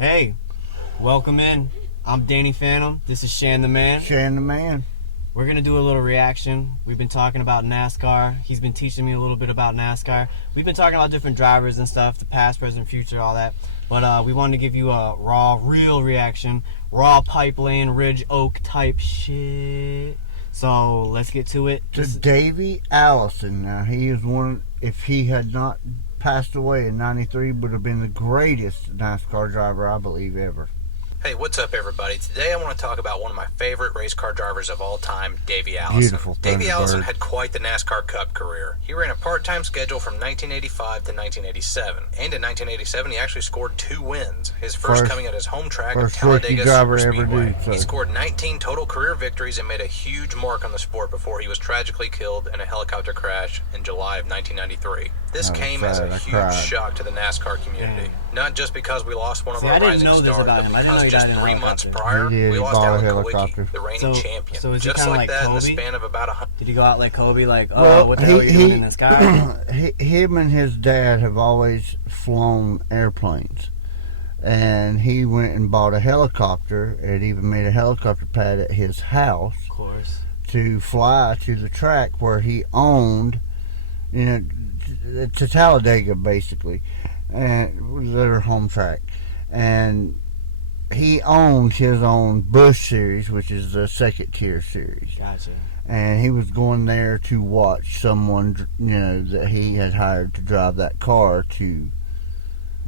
Hey, welcome in. I'm DannyFannem. This is Shannon the man. Shannon the man. We're going to do a little reaction. We've been talking about NASCAR. He's been teaching me a little bit about NASCAR. We've been talking about different drivers and stuff, the past, present, future, all that. But we wanted to give you a raw, real reaction. Raw pipeline, Ridge Oak type shit. So let's get to it. To Davey Allison. Now, he is one, if he had not passed away in 93, would have been the greatest NASCAR driver, I believe, ever. Hey, what's up, everybody? Today I want to talk about one of my favorite race car drivers of all time, Davey Allison. Beautiful. Davey Allison had quite the NASCAR Cup career. He ran a part-time schedule from 1985 to 1987. And in 1987, he actually scored 2 wins. His first coming at his home track of Talladega Superspeedway. He scored 19 total career victories and made a huge mark on the sport before he was tragically killed in a helicopter crash in July of 1993. This came as a huge shock to the NASCAR community. Not just because we lost one of our rising stars, but because just 3 months prior, we lost Alan Kulwicki, the reigning champion. So is just like that, Kobe? in the span of about 100. Did he go out like Kobe? Like, oh, well, what the hell are you doing in the sky? Him and his dad have always flown airplanes. And he went and bought a helicopter and even made a helicopter pad at his house. Of course. To fly to the track where he owned, you know, to Talladega, basically, and their home track. And he owned his own Bush series, which is the second tier series. Gotcha. And he was going there to watch someone, you know, that he had hired to drive that car to.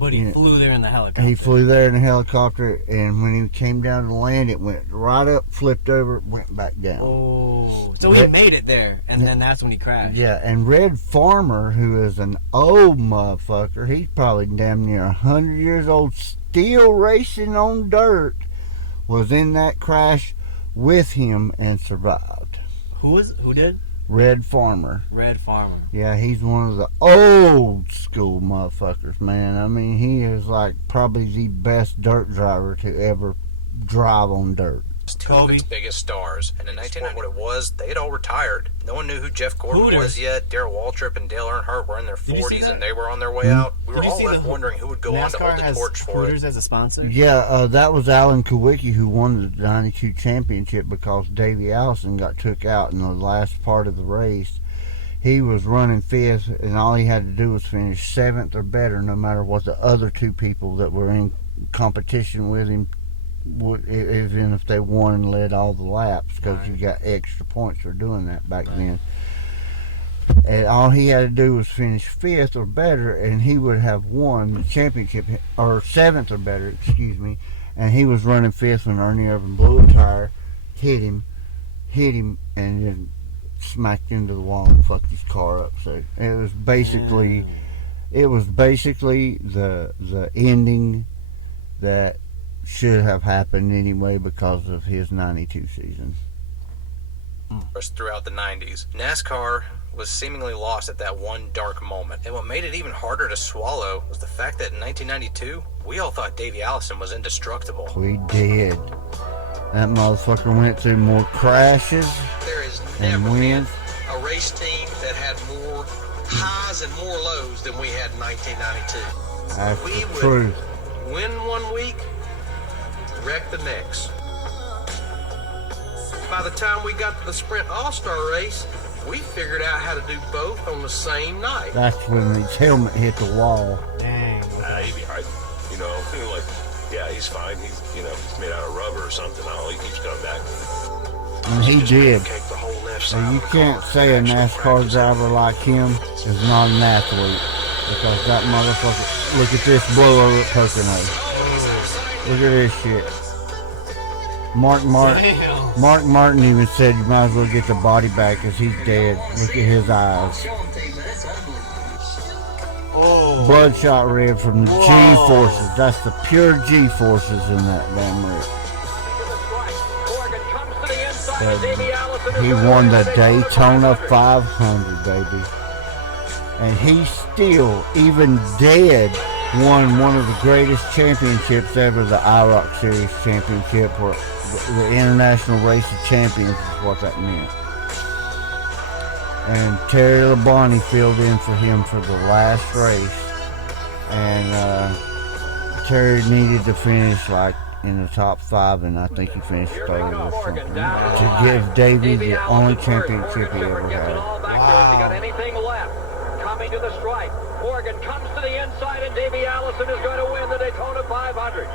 But he flew there in the helicopter. He flew there in the helicopter, and when he came down to land, it went right up, flipped over, went back down. Oh, so he made it there, and then that's when he crashed. Yeah, and Red Farmer, who is an old motherfucker, he's probably damn near 100 years old, still racing on dirt, was in that crash with him and survived. Who did? Red Farmer. Red Farmer. Yeah, he's one of the old school motherfuckers, man. I mean, he is like probably the best dirt driver to ever drive on dirt. Two of its biggest stars, and in 1990, what it was, they had all retired. No one knew who Jeff Gordon was yet. Darrell Waltrip and Dale Earnhardt were in their 40s, and they were on their way out. We were all left wondering who would go on to hold the torch for it. As a sponsor? Yeah, that was Alan Kulwicki who won the 92 championship because Davey Allison got took out in the last part of the race. He was running 5th, and all he had to do was finish 7th or better, no matter what the other 2 people that were in competition with him, even if they won and led all the laps, because you got extra points for doing that back then. And all he had to do was finish 5th or better, and he would have won the championship, or 7th or better, excuse me. And he was running 5th when Ernie Irvan blew a tire, hit him, and then smacked into the wall and fucked his car up. So it was basically, the ending that should have happened anyway because of his 92 season. Throughout the 90s, NASCAR was seemingly lost at that one dark moment. And what made it even harder to swallow was the fact that in 1992, we all thought Davey Allison was indestructible. We did. That motherfucker went through more crashes there has and never wins. been a race team that had more highs and more lows than we had in 1992. That's We the would truth. win one week, wreck the next. By the time we got to the Sprint All-Star race, we figured out how to do both on the same night. That's when his helmet hit the wall. Dang. He'd be hard. You know, like, yeah, he's fine. He's, you know, he's made out of rubber or something. He keeps coming back. And he did. The whole left And you can't say a NASCAR driver like him is not an athlete, because that motherfucker. Look at this blow up Pocono. Look at this shit. Mark Martin even said you might as well get the body back because he's dead. Look at his eyes. Oh. Bloodshot red from the G-forces. That's the pure G-forces in that damn rig. He won the Daytona 500, baby. And he still, even dead, won one of the greatest championships ever, the IROC Series Championship, where the International Race of Champions is what that meant. And Terry Labonte filled in for him for the last race. And Terry needed to finish like in the top 5, and I think he finished 3rd or something to give Davey the only championship he ever had. Wow. Anything left? Coming to the stripe. Morgan comes to the inside, and Davey Allison is going to win the Daytona 500.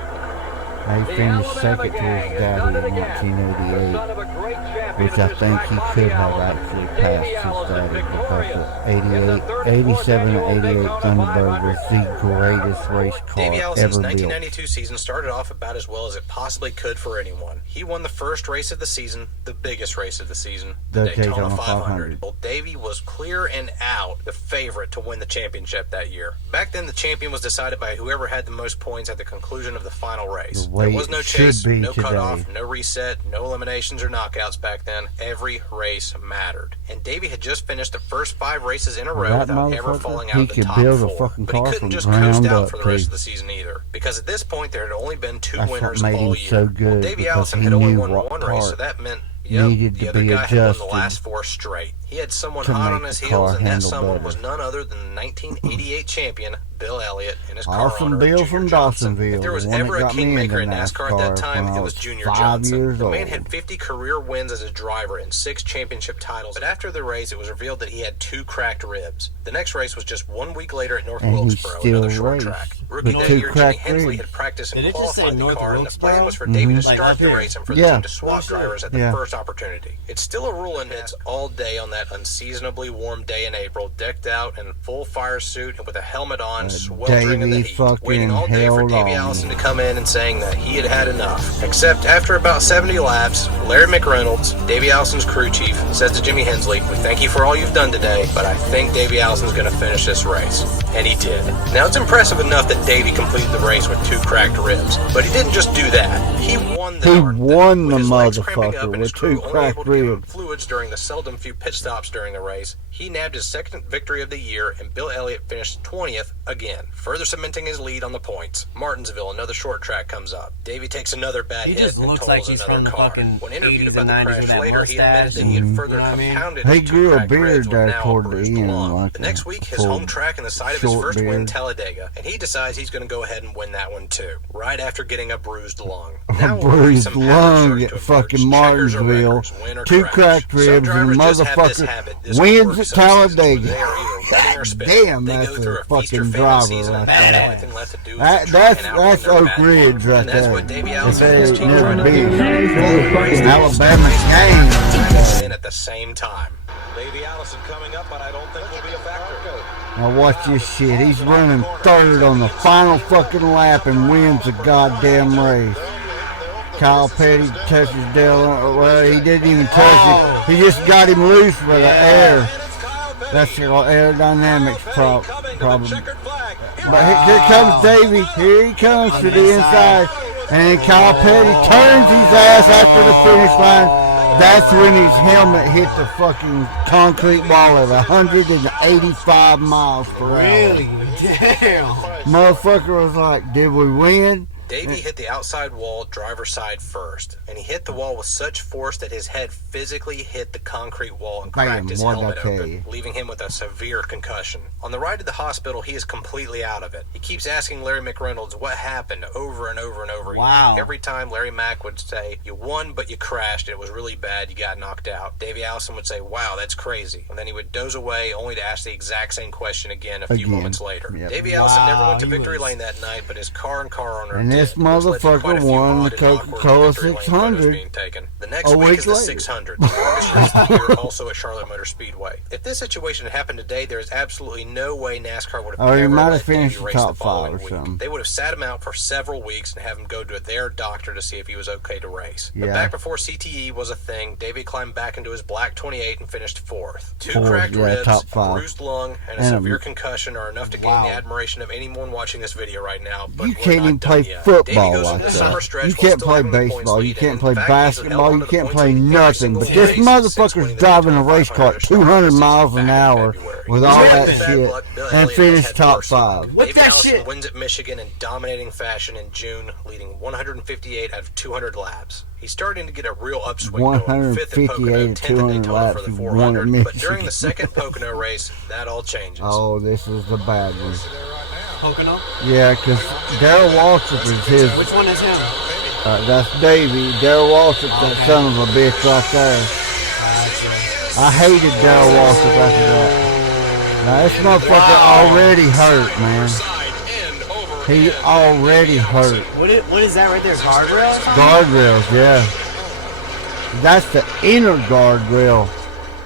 He finished second to his daddy in 1988, which I think he could have actually passed his daddy because the 87 and 88 Thunderbird was the greatest race car Davey Allison's ever 1992 built. season started off about as well as it possibly could for anyone. He won the first race of the season, the biggest race of the season, the Daytona 500. Well, Davey was clear and out the favorite to win the championship that year. Back then, the champion was decided by whoever had the most points at the conclusion of the final race. There was no chase, no cutoff, no reset, no eliminations or knockouts back then. Every race mattered. And Davey had just finished the first 5 races in a row without ever falling out of the top 4. But he couldn't just coast out for the rest of the season either, because at this point there had only been 2 winners all year. So good, well, Davey Allison had only won 1 race, so that meant the other guy had won the last 4 straight. He had someone hot on his heels, and that someone was none other than the 1988 champion, Bill Elliott, and his car owner, Bill Junior from Johnson. Dawsonville. If there was ever a kingmaker in NASCAR at that time, it was Junior Johnson. The man had 50 career wins as a driver and 6 championship titles, but after the race, it was revealed that he had 2 cracked ribs. The next race was just 1 week later at North Wilkesboro, another short track. Rookie that year, Jimmy Hensley had practiced and qualified the car, and the plan was for Davey to start the race and for the team to swap drivers at the first opportunity. It's still a rule in NASCAR all day on that unseasonably warm day in April, decked out in full fire suit and with a helmet on, sweltering in the heat, waiting all day for Davey Allison to come in and saying that he had had enough. Except after about 70 laps, Larry McReynolds, Davey Allison's crew chief, says to Jimmy Hensley, "We thank you for all you've done today, but I think Davey Allison's going to finish this race." And he did. Now, it's impressive enough that Davey completed the race with 2 cracked ribs, but he didn't just do that. He won the motherfucker with 2 cracked ribs. Fluids during the seldom few pit stops during the race. He nabbed his 2nd victory of the year, and Bill Elliott finished 20th again, further cementing his lead on the points. Martinsville, another short track, comes up. Davey takes another bad hit and looks totals like he's another from the car. fucking When interviewed 80s about and the 90s crash with that later, he admitted that he had further compounded He his grew 2 a cracked beard ribs with there now a toward the bruised end. lung. Like The next week, his home track and the site of his first win, Talladega, and he decides he's going to go ahead and win that one too, right after getting a bruised lung. A bruised lung at fucking Martinsville, 2 cracked ribs, and motherfucker wins at Talladega. Damn, that's a fucking driver right there. That's Oak Ridge right there. If they never beat Alabama game. At the same time. Davey Allison coming up, but I don't think will be a factor. Now watch this shit. He's running 3rd on the final fucking lap and wins the goddamn race. Kyle Petty touches Dale. Well, he didn't even touch it. He just got him loose for the air. That's the aerodynamics problem. But here comes Davey. Here he comes to the inside. And Kyle Petty turns his ass after the finish line. That's when his helmet hit the fucking concrete wall at 185 miles per hour. Really? Damn. Motherfucker was like, did we win? Davey hit the outside wall, driver's side first, and he hit the wall with such force that his head physically hit the concrete wall and cracked his helmet open, leaving him with a severe concussion. On the ride to the hospital, he is completely out of it. He keeps asking Larry McReynolds what happened over and over and over again. Every time Larry Mack would say, "You won, but you crashed. It was really bad. You got knocked out." Davey Allison would say, "Wow, that's crazy." And then he would doze away, only to ask the exact same question again a few moments later. Davey Allison never went to victory lane that night, but his car and car owner did. This motherfucker won the Coca-Cola 600 The next week is the 600, the longest race of the year, also at Charlotte Motor Speedway. If this situation had happened today, there is absolutely no way NASCAR would have ever let Davey race the following week. They would have sat him out for several weeks and have him go to their doctor to see if he was okay to race. But back before CTE was a thing, Davey climbed back into his black 28 and finished 4th. 2 cracked ribs, a bruised lung, and a severe concussion are enough to gain the admiration of anyone watching this video right now. But you can't even play football like that. You can't play baseball. You can't play basketball. You can't play nothing. But this motherfucker's driving a race car at 200 miles an hour with all that shit and finished top 5. Davey Allison wins at Michigan in dominating fashion in June, leading 158 out of 200 laps. He's starting to get a real upswing going. 5th at Pocono, 10th at Daytona for the 400. But during the 2nd Pocono race, that all changes. Oh, this is the bad one. Pocono? Yeah, because Darrell Waltrip is his. Which one is him? That's Davey. Darrell Waltrip, that son of a bitch right there. Gotcha. I hated Darrell Waltrip after that. Now, this motherfucker already hurt, man. He already hurt. What is that right there? Guardrails? Guardrails, yeah. That's the inner guardrail.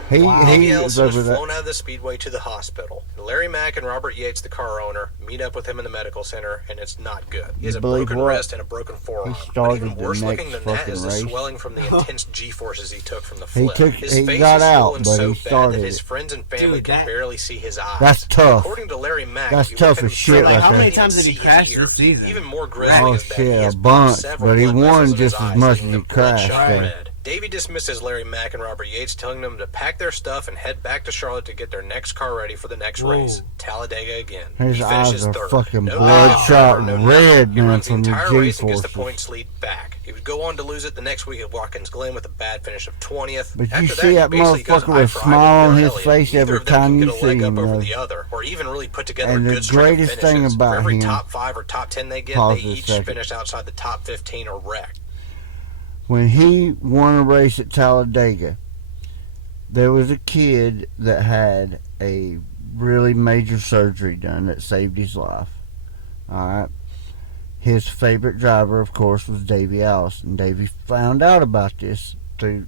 He was was over flown that. out of the speedway to the hospital. Larry Mack and Robert Yates, the car owner, meet up with him in the medical center, and it's not good. He has a broken wrist and a broken forearm. But even worse looking than that is the swelling from the intense G-forces he took from the flip. His face is swollen so bad that his friends and family can barely see his eyes. That's tough. According to Larry Mack, that's tough as shit right there. How many times did he crash this season? Even more grisly oh is that he shit, has a bunch, several but he blood won vessels in his just as eyes, much as leaving he them bloodshot crashed. red. Davey dismisses Larry Mack and Robert Yates, telling them to pack their stuff and head back to Charlotte to get their next car ready for the next race, Talladega again. His he eyes finishes are third. fucking No bloodshot no red, He man, runs the from the entire race and gets the G-forces. points lead back. He would go on to lose it the next week at Watkins Glen with a bad finish of 20th. But After you see that basically goes motherfucker with a eye for eye smile on with his Elliott. face Neither every of them can time get you a see leg him. up over the other, or even really put together And a the good string of greatest finishes. thing about For every him- top 5 or top 10 they get, Pause they a each second. finish outside the top 15 or wrecked. When he won a race at Talladega, there was a kid that had a really major surgery done that saved his life. Alright. His favorite driver, of course, was Davey Allison. Davey found out about this through,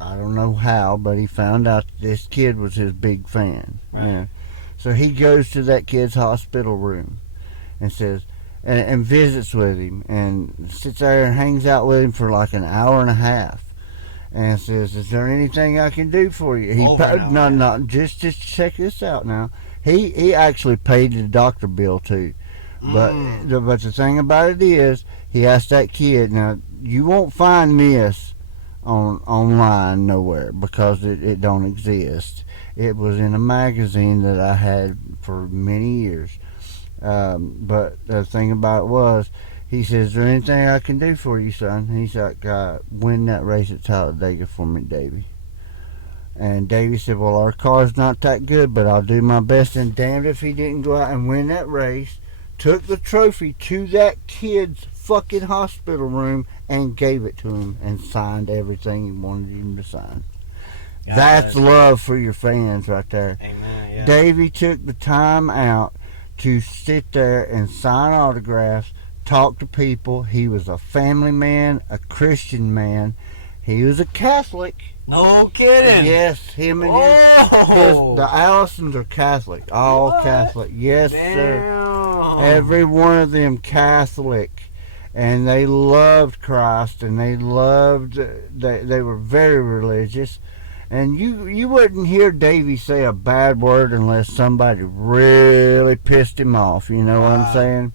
I don't know how, but he found out that this kid was his big fan. Right. Yeah. So he goes to that kid's hospital room and says, and visits with him and sits there and hangs out with him for like an hour and a half. And says, "Is there anything I can do for you?" Just check this out now. He actually paid the doctor bill too. But the thing about it is, he asked that kid. Now you won't find this online nowhere because it don't exist. It was in a magazine that I had for many years. But the thing about it was, he says, "Is there anything I can do for you, son?" And he's like, "Win that race at Talladega for me, Davey." And Davey said, "Well, our car's not that good, but I'll do my best." And damned if he didn't go out and win that race, took the trophy to that kid's fucking hospital room and gave it to him and signed everything he wanted him to sign. That's love for your fans right there. Amen, yeah. Davey took the time out to sit there and sign autographs, talk to people. He was a family man, a Christian man. He was a Catholic. No kidding. Yes, him and the Allisons are Catholic. All Catholic. Yes, sir. Every one of them Catholic. And they loved Christ, and they were very religious. And you wouldn't hear Davey say a bad word unless somebody really pissed him off. You know what I'm saying?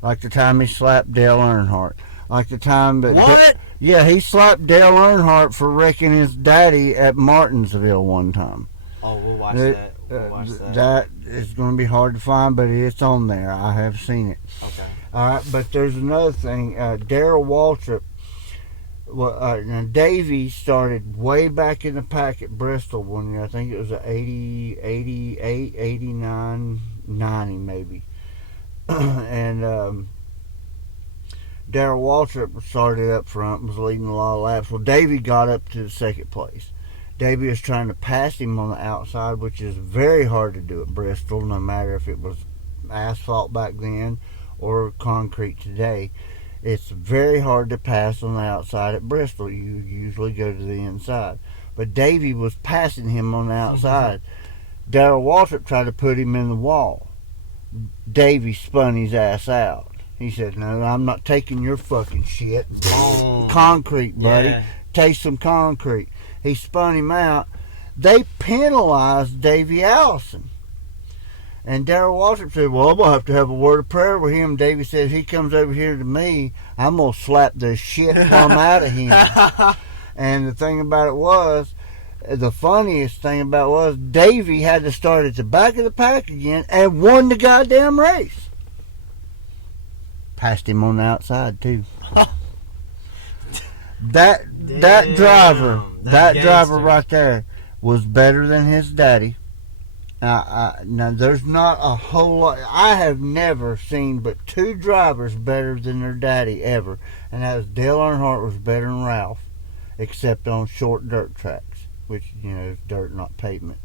Like the time he slapped Dale Earnhardt. Like the time that... What? Yeah, he slapped Dale Earnhardt for wrecking his daddy at Martinsville one time. Oh, we'll watch that. We'll watch that. That is going to be hard to find, but it's on there. I have seen it. Okay. All right, but there's another thing. Darrell Waltrip... now Davey started way back in the pack at Bristol one year. I think it was 80, 88, 89, 90 maybe. And Darrell Waltrip started up front, was leading a lot of laps. Well, Davey got up to the second place. Davey was trying to pass him on the outside, which is very hard to do at Bristol, no matter if it was asphalt back then or concrete today. It's very hard to pass on the outside at Bristol. You usually go to the inside. But Davey was passing him on the outside. Darrell Waltrip tried to put him in the wall. Davey spun his ass out. He said, "No, I'm not taking your fucking shit. Concrete, buddy. Yeah. Taste some concrete." He spun him out. They penalized Davey Allison. And Darrell Waltrip said, "Well, I'm going to have a word of prayer with him." Davey said, "If he comes over here to me, I'm going to slap the shit plumb out of him." And the thing about it was, the funniest thing about it was, Davey had to start at the back of the pack again and won the goddamn race. Passed him on the outside, too. That driver right there was better than his daddy. Now, there's not a whole lot. I have never seen but 2 drivers better than their daddy ever, and that was Dale Earnhardt was better than Ralph, except on short dirt tracks, which, is dirt, not pavement.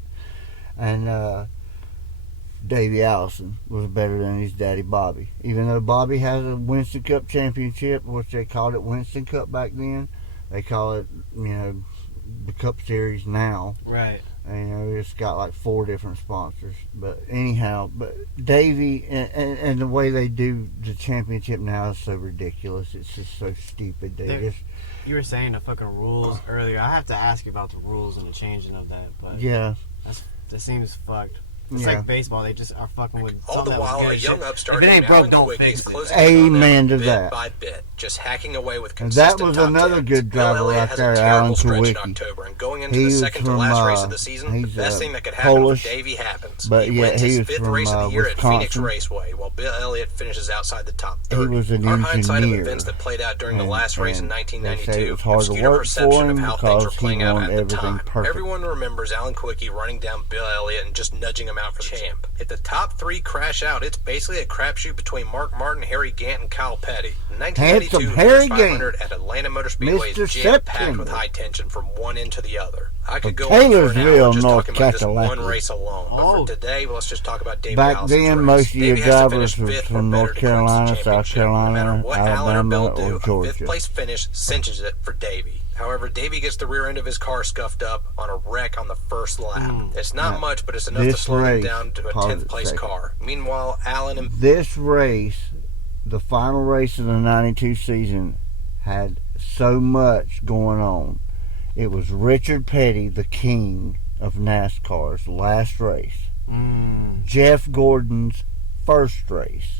And Davey Allison was better than his daddy Bobby. Even though Bobby has a Winston Cup championship, which they called it Winston Cup back then, they call it, the Cup Series now. Right. And, it's got like 4 different sponsors. But anyhow, Davey and the way they do the championship now is so ridiculous. It's just so stupid. You were saying the fucking rules earlier. I have to ask you about the rules and the changing of that. But yeah, that seems fucked. It's like baseball. They just are fucking with all the while a young upstart. If it ain't broke, don't fix it. Amen to that. Bit by bit, just hacking away with And consistent that was another good driver right there, Alan Kulwicki. And going into the second to last race of the season, the best thing that could happen Polish, for Davey happens. But he wins his 5th from, race of the year at Phoenix Wisconsin. Raceway, while Bill Elliott finishes outside the top 30. He was an Our hindsight of engineer. events that played out during the last race in They say 1992 it was hard to obscured a work perception for of him how things were because he playing out wanted at the everything time. perfect. Everyone remembers Alan Kulwicki running down Bill Elliott and just nudging him out for the champ. If the top 3 crash out, it's basically a crapshoot between Mark Martin, Harry Gant, and Kyle Petty. 1992 Harry 500 at Atlanta Motor Speedway is jam-packed with high tension from one end to the other. I could go on for an hour just talking about this one race alone, but for today, let's just talk about Davey Allison's then, race. most of your Davey has to drivers finish was 5th from or better North to clinch the Carolina, South championship. Carolina, No matter what Allen or Bill Alabama, do, or a Georgia. 5th place finish cinches it for Davey. However, Davey gets the rear end of his car scuffed up on a wreck on the first lap. It's not much, but it's enough to slow him down to a 10th place car. Meanwhile, Allen and this race, the final race of the 92 season, had so much going on. It was Richard Petty, the king of NASCAR's last race. Jeff Gordon's first race.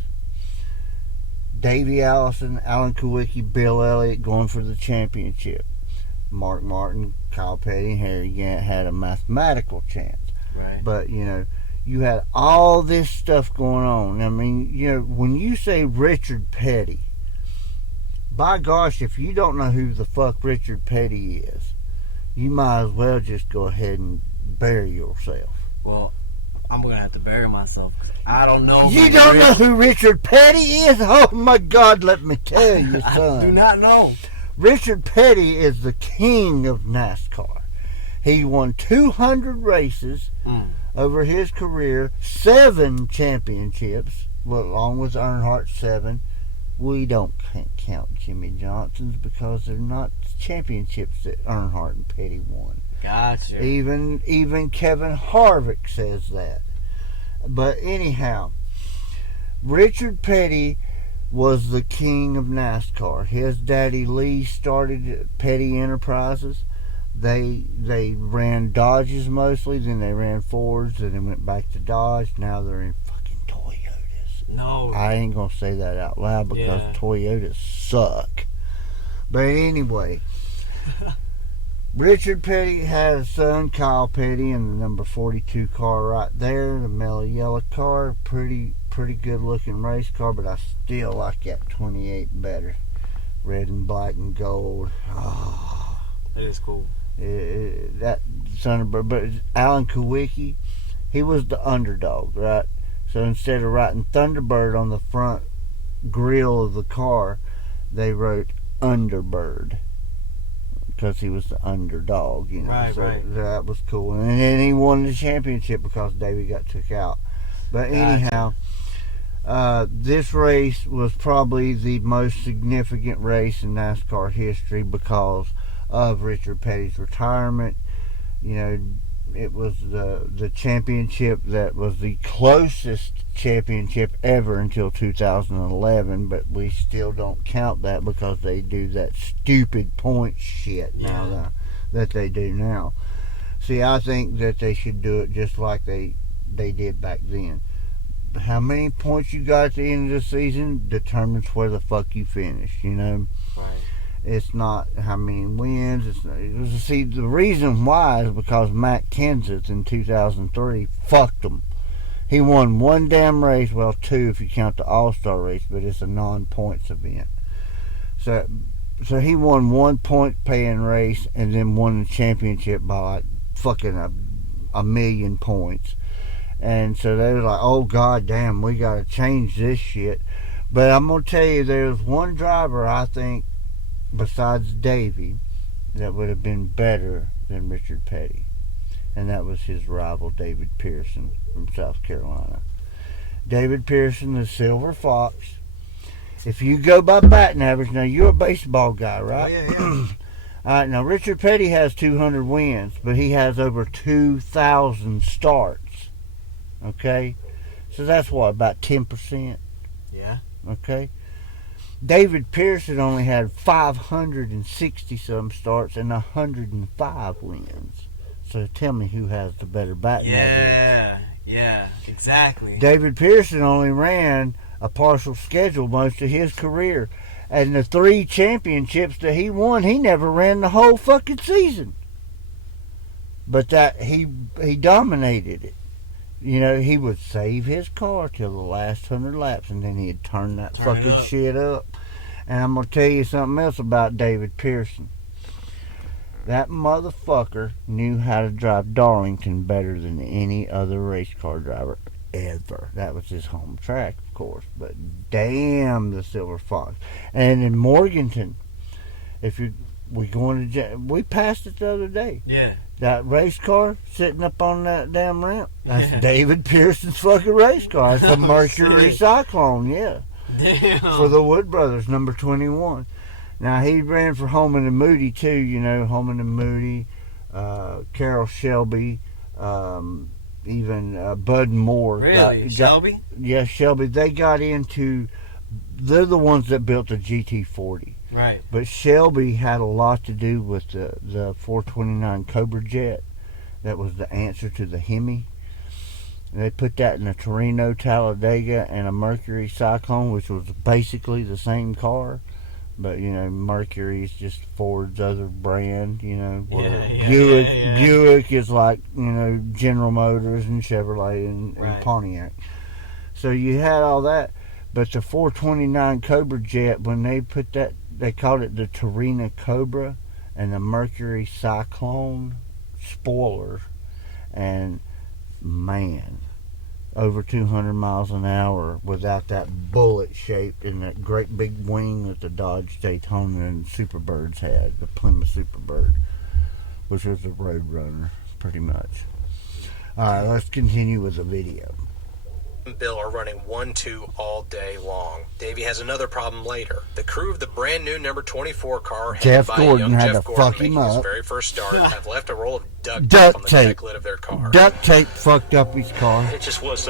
Davey Allison, Alan Kulwicki, Bill Elliott going for the championship. Mark Martin, Kyle Petty, and Harry Gant had a mathematical chance. Right. But, you had all this stuff going on. I mean, when you say Richard Petty, by gosh, if you don't know who the fuck Richard Petty is, you might as well just go ahead and bury yourself. Well, I'm going to have to bury myself. I don't know. You don't know who Richard Petty is? Oh my God, let me tell you, son. I do not know. Richard Petty is the king of NASCAR. He won 200 races over his career, 7 championships, along with Earnhardt 7. We don't count Jimmy Johnson's because they're not championships that Earnhardt and Petty won. Gotcha. Even Kevin Harvick says that. But anyhow, Richard Petty was the king of NASCAR. His daddy Lee started Petty Enterprises. They ran Dodges mostly, then they ran Fords, and then went back to Dodge. Now they're in fucking Toyotas. No. I ain't gonna say that out loud because Toyotas suck. But anyway, Richard Petty had a son, Kyle Petty, in the number 42 car right there, the mellow yellow car. Pretty good looking race car, but I still like that 28 better. Red and black and gold. Oh, that is cool. That Thunderbird. But Alan Kulwicki, he was the underdog, right? So instead of writing Thunderbird on the front grill of the car, they wrote Underbird, because he was the underdog, Right, so right. That was cool. And then he won the championship because Davey got took out. But anyhow, this race was probably the most significant race in NASCAR history because of Richard Petty's retirement. It was the championship that was the closest championship ever until 2011, but we still don't count that because they do that stupid point shit now that they do now. See, I think that they should do it just like they did back then. How many points you got at the end of the season determines where the fuck you finish, Right. It's not how many wins. See, the reason why is because Matt Kenseth in 2003 fucked them. He won 1 damn race, well 2 if you count the All-Star race, but it's a non-points event. So he won 1 point paying race and then won the championship by like fucking a million points. And so they were like, oh, god damn, we got to change this shit. But I'm going to tell you, there's one driver, I think, besides Davey, that would have been better than Richard Petty. And that was his rival, David Pearson from South Carolina. David Pearson, the Silver Fox. If you go by batting average, now you're a baseball guy, right? Oh, yeah. All right, now Richard Petty has 200 wins, but he has over 2,000 starts. Okay? So that's what, about 10%? Yeah. Okay? David Pearson only had 560 some starts and 105 wins. So tell me who has the better batting average. Yeah, exactly. David Pearson only ran a partial schedule most of his career. And the 3 championships that he won, he never ran the whole fucking season. But that he dominated it. You know, he would save his car till the last 100 laps, and then he'd turn that fucking shit up. And I'm going to tell you something else about David Pearson. That motherfucker knew how to drive Darlington better than any other race car driver ever. That was his home track, of course. But damn, the Silver Fox. And in Morganton, we passed it the other day. Yeah. That race car sitting up on that damn ramp, that's David Pearson's fucking race car. It's a Mercury Cyclone, yeah. Damn. For the Wood Brothers, number 21. Now, he ran for Holman and Moody, too, you know, Holman and Moody, Carroll Shelby, even Bud Moore. Really? Shelby? Yeah, Shelby. They're the ones that built the GT40. Right. But Shelby had a lot to do with the 429 Cobra Jet. That was the answer to the Hemi. And they put that in a Torino Talladega and a Mercury Cyclone, which was basically the same car. But, you know, Mercury is just Ford's other brand, you know. Buick is like, you know, General Motors and Chevrolet and Pontiac. So you had all that. But the 429 Cobra Jet, when they put that, they called it the Torino Cobra and the Mercury Cyclone spoilers. And, man, over 200 miles an hour without that bullet shaped and that great big wing that the Dodge Daytona and Superbirds had, the Plymouth Superbird, which was a road runner, pretty much. Alright, let's continue with the video. Bill are running 1-2 all day long. Davey has another problem later. The crew of the brand new number 24 car, Jeff headed by Gordon, young had Jeff to Gordon, fuck him making up. his very first start, have left a roll of duct tape Duct on the tape. deck lid of their car. Duct tape fucked up his car. It just was,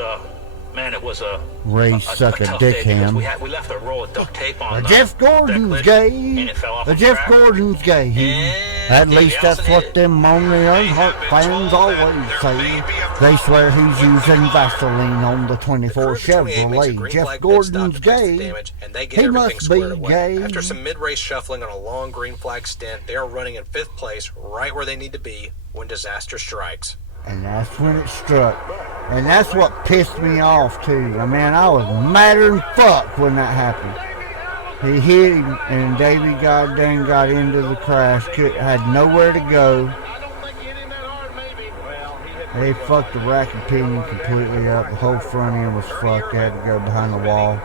man, it was a Ray suck a tough dick day ham. because we left a roll of duct tape on Jeff Gordon's deck lid, gay. and it fell off the Jeff track. Gordon's gay. At Davey least that's Allison what hit. them Lonely Earnhardt fans always say. They swear he's using Vaseline on the 24 Chevrolet. Jeff Gordon's gay. He must be gay. After some mid-race shuffling on a long green flag stint, they are running in 5th place, right where they need to be when disaster strikes. And that's when it struck. And that's what pissed me off too. I mean, I was madder than fuck when that happened. He hit him, and Davey goddamn got into the crash. Had nowhere to go. They fucked the rack and pinion completely up. The whole front end was fucked. They had to go behind the wall.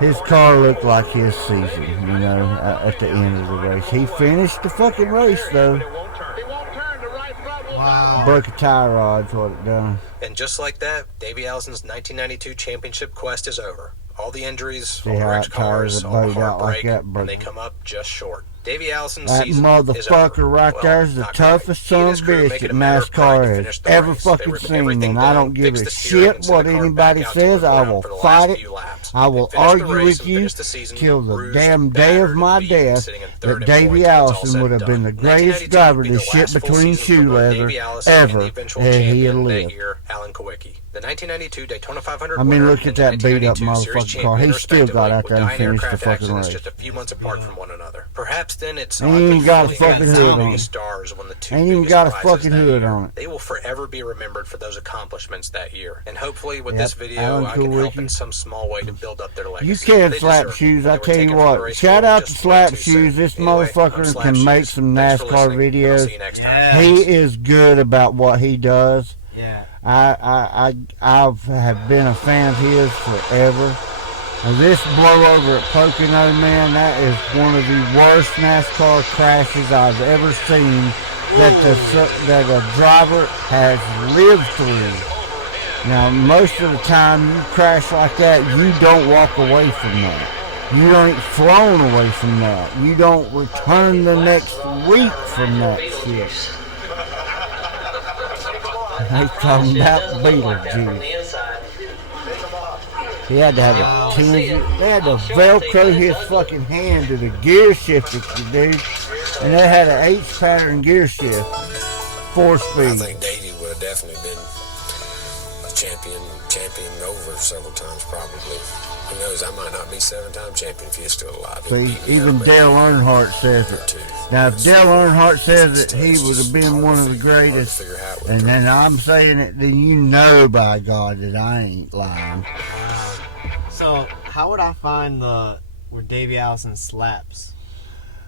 His car looked like his season, you know, at the end of the race. He finished the fucking race, though. Wow. Broke a tie rod's what it done. And just like that, Davey Allison's 1992 championship quest is over. All the injuries, See all the how wrecked it tires cars, a all the boat out like heartbreak, that, and broke. they come up just short. Davey Allison's That season motherfucker is over. right Well, there is the not toughest quite. He son and of his a crew bitch make it that a matter of pride to NASCAR finish has the ever race. fucking They rip seen, everything and I down, don't give fix a the steering, shit and send what the car anybody back out to says. the I ground will for the fight last it. few laps. I will They finished the argue race with and you finished the season till the bruised, damn day of battered, my and beaten, death sitting in third that and Davey fourth till it's all Allison said would and have been done. the greatest 1992 driver would be to the shit last full between season shoe for both leather Davey Allison and ever, the eventual and champion he'd that live. year, Alan Kawicki. The 1992 Daytona 500 I mean, winner look at and the that beat up 1992 series motherfucking car. champion, He still got respectively, out there would and die in finished the aircraft fucking accidents race. just a few months apart from one another. Perhaps then it's Ain't even got a oddly fucking funny hood how the on biggest it. stars won the two Ain't even biggest got a prizes fucking that hood year. on it. They will forever be remembered for those accomplishments that year. And hopefully with Yep, this video, Alan I can help Kawicki. in some small way to build up their legacy. You can They slap deserve it. shoes. They I were tell taken you from the what. race Shout field out to just Slap way too Shoes. soon. This Anyway, I'm motherfucker Slap can Shoes. make some Thanks for NASCAR listening, and I'll videos. see you next time. Yeah. He is good about what he does. Yeah. I have been a fan of his forever. Now this blowover at Pocono, man, that is one of the worst NASCAR crashes I've ever seen that a driver has lived through. Now, most of the time you crash like that, you don't walk away from that. You ain't flown away from that. You don't return the next week from that shit. They talking about Beetlejuice. He had to have a they had to Velcro his fucking hand to the gear shifter, dude. And they had an H pattern gear shift. 4-speed. I think Davey would have definitely been a champion over several times, probably. Who knows, I might not be 7-time champion if he's still alive. See, even Dale Earnhardt says it. Now, if Dale Earnhardt says that he would have been one of the greatest, and then I'm saying it, then you know, by God, that I ain't lying. So, how would I find where Davey Allison slaps?